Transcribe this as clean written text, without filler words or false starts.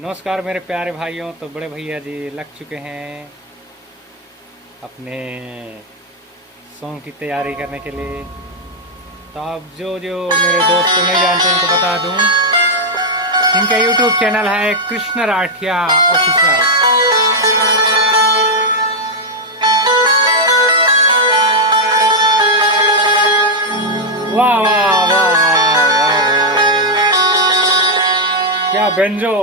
नमस्कार मेरे प्यारे भाइयों। तो बड़े भैया जी लग चुके हैं अपने सॉन्ग की तैयारी करने के लिए। तो आप जो जो मेरे दोस्त को नहीं जानते उनको बता दूं, इनका यूट्यूब चैनल है कृष्ण राठिया ऑफिशियल। वाह वाह वाह वाह वाह वाह। क्या बेंजो